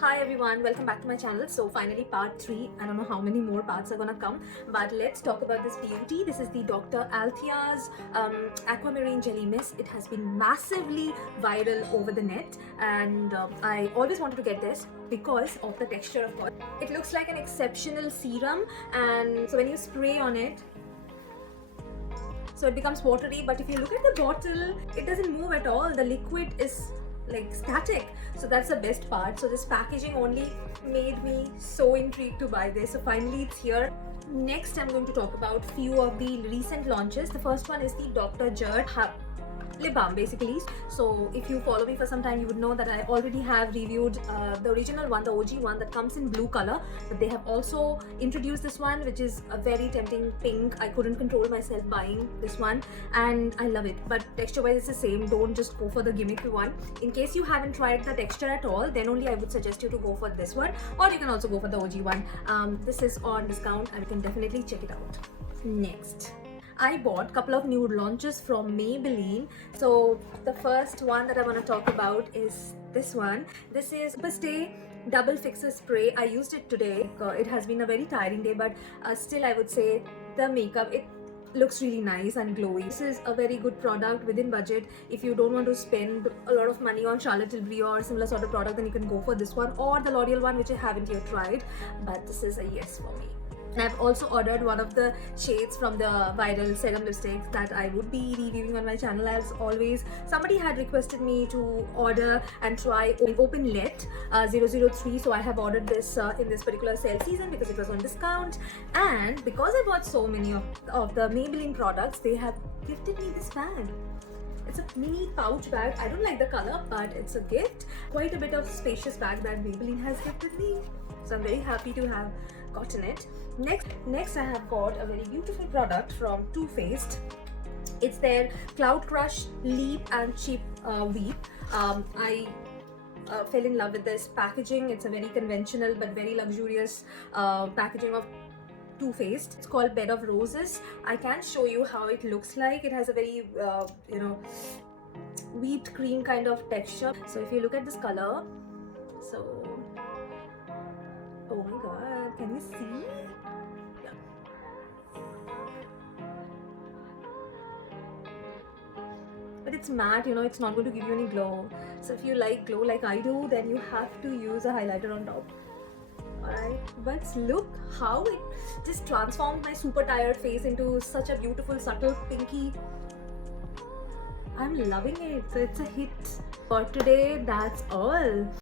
Hi everyone, welcome back to my channel. So finally part 3, I don't know how many more parts are gonna come, but let's talk about this beauty. This is the Dr. Althea's Aquamarine Jelly Mist. It has been massively viral over the net, and I always wanted to get this because of the texture, of course. It looks like an exceptional serum, and so when you spray on it, so it becomes watery, but if you look at the bottle, it doesn't move at all. The liquid is like static, so that's the best part. So this packaging only made me so intrigued to buy this. So finally it's here. Next I'm going to talk about few of the recent launches. The first one is the Dr. Jart lip balm basically. So if you follow me for some time, you would know that I already have reviewed the original one, the OG one that comes in blue color, but they have also introduced this one, which is a very tempting pink. I couldn't control myself buying this one and I love it, but texture wise it's the same. Don't just go for the gimmicky one. In case you haven't tried the texture at all, then only I would suggest you to go for this one, or you can also go for the OG one. This is on discount and you can definitely check it out. Next, I bought a couple of new launches from Maybelline. So the first one that I want to talk about is this one. This is Superstay Double Fixer Spray. I used it today. It has been a very tiring day, but still I would say the makeup, it looks really nice and glowy. This is a very good product within budget. If you don't want to spend a lot of money on Charlotte Tilbury or similar sort of product, then you can go for this one or the L'Oreal one, which I haven't yet tried, but this is a yes for me. And I've also ordered one of the shades from the viral serum lipsticks that I would be reviewing on my channel as always. Somebody had requested me to order and try Open Let 003, so I have ordered this in this particular sale season because it was on discount, and because I bought so many of the Maybelline products, they have gifted me this bag. It's a mini pouch bag. I don't like the color, but it's a gift. Quite a bit of spacious bag that Maybelline has gifted me, so I'm very happy to have gotten it. Next I have got a very beautiful product from Too Faced. It's their Cloud Crush Leap and Cheap Weep. I fell in love with this packaging. It's a very conventional but very luxurious packaging of Too Faced. It's called Bed of Roses. I can show you how it looks like. It has a very wheat cream kind of texture. So if you look at this color, so oh my god, can you see? Yeah. But it's matte, it's not going to give you any glow. So if you like glow like I do, then you have to use a highlighter on top. Alright, but look how it just transformed my super tired face into such a beautiful, subtle, pinky. I'm loving it. So it's a hit. For today, that's all.